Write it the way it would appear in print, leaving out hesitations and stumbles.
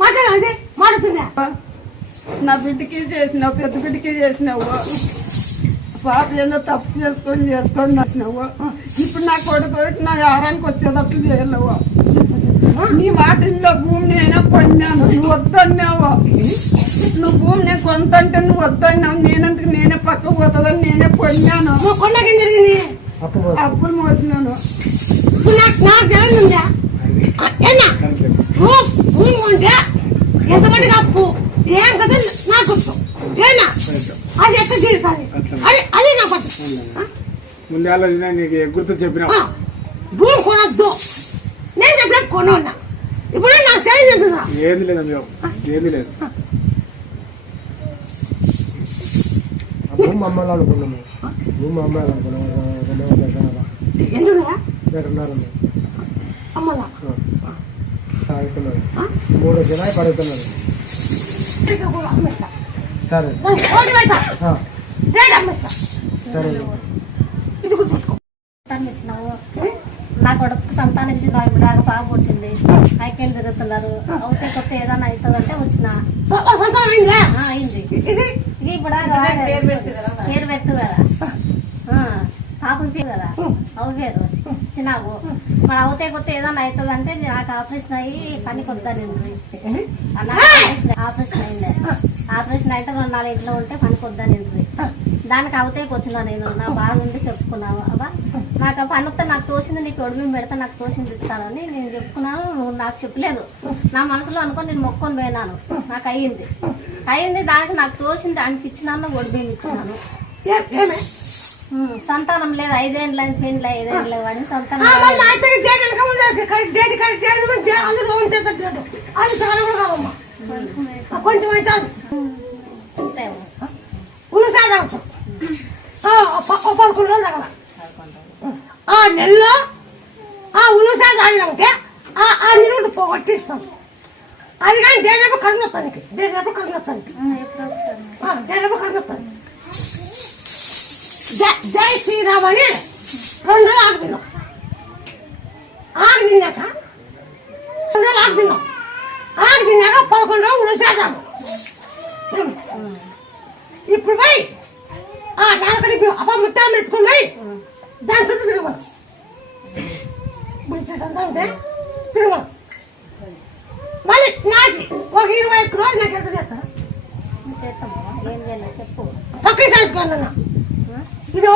మాట్లాడాలి మాట్లాడుతుందా? నా బిడ్డకి చేసినావు, పెద్ద బిడ్డకి చేసినావు, పాప ఏదో తప్పు చేసుకొని చేసినావు. ఇప్పుడు నా కొడుకు నా ఆరానికి వచ్చేటట్లు చేయలేవు. నీ మాటల్లో భూమిని అయినా కొన్నాను, నువ్వు వద్దన్నావు. నువ్వు భూమి నేను కొంత అంటే నువ్వు వద్దన్నావు. నేనందుకు నేనే పక్క పోతుందని నేనే కొన్నాను. కొన్నాకేం జరిగింది? అప్పులు మోసినాను. ఎంతమంది అప్పు ఏం కదా నాకు అది ఎక్కడ తీరుతుంది? అది నా ముందు ఆలోచన నీకు గుర్తు చెప్పిన భూమి కొనద్దు. నేను చెప్పిన కొనున్నా. ఇప్పుడు నాకు తెలియదు ఏంది లేదు, ఏంది లేదు. భూమి అమ్మాయిలు అనుకున్నాము, భూమి అమ్మాయిలు అనుకున్నాము. ఎందుకు అమ్మలా తాగుతున్నారు, 3 కిరాయి పడుతున్నారు. సరే సరే నా కొడుకు సంతానం ఇచ్చి బాగా బాగా పుట్టింది. ఐకేళ్ళు తిరుగుతున్నారు. అవుతే కొత్త ఏదైనా అవుతుందంటే వచ్చిన అయింది. ఇప్పుడు పేరు పెట్టు కదా, పాపం పేరు కదా, అవు పేరు చిన్నావు. మరి అవుతే కొత్త ఏదైనా అవుతుంది అంటే నాకు ఆపరేషన్ అయ్యి పని కొద్దానింది. అలా ఆపరేషన్ అయింది. ఆపరేషన్ అయితే 2 4 ఇంట్లో ఉంటే పని కొద్దానింది. దానికి అవుతే వచ్చినా నేను నా బాగుంది చెప్పుకున్నావు. అబ్బా నాకు పని వస్తే నాకు తోసింది, నీకు ఒడిమి పెడితే నాకు తోసింది ఇస్తానని నేను చెప్పుకున్నాను. నువ్వు నాకు చెప్పలేదు. నా మనసులో అనుకొని నేను మొక్కొని పోయినాను. నాకు అయ్యింది. దానికి నాకు తోసింది దానికి ఇచ్చినాను, ఒడిబియ్యం ఇచ్చినాను. సంతానం లేదు. 5 ఏళ్ళు పెళ్ళి 5 ఏళ్ళు వాడిని సంతానం కొంచెం నెలలో ఉలుసా తాగినాకే ఆ నీరు పోగొట్టిస్తాం. అది కానీ డేరేపు కడుగుతానికి జై శ్రీరామ్ అని 2 రోజులు ఆగుతున్నాం. ఆగుతిన్నాక 2 రోజులు ఆగుతిన్నాక 11 రోజులు ఉలుసాదాము. ఇప్పుడు పోయి నాలుగు అప్ప ముత్తాలు ఎత్తుకుని పోయి దాని చుట్టూ తిరగమను. ఉంటే తిరగమను. మళ్ళీ నాకు ఒక 21 రోజులు నాకు ఎంత చేస్తారా? చెప్పు పక్కన చదువుకోండి అన్న. ఇది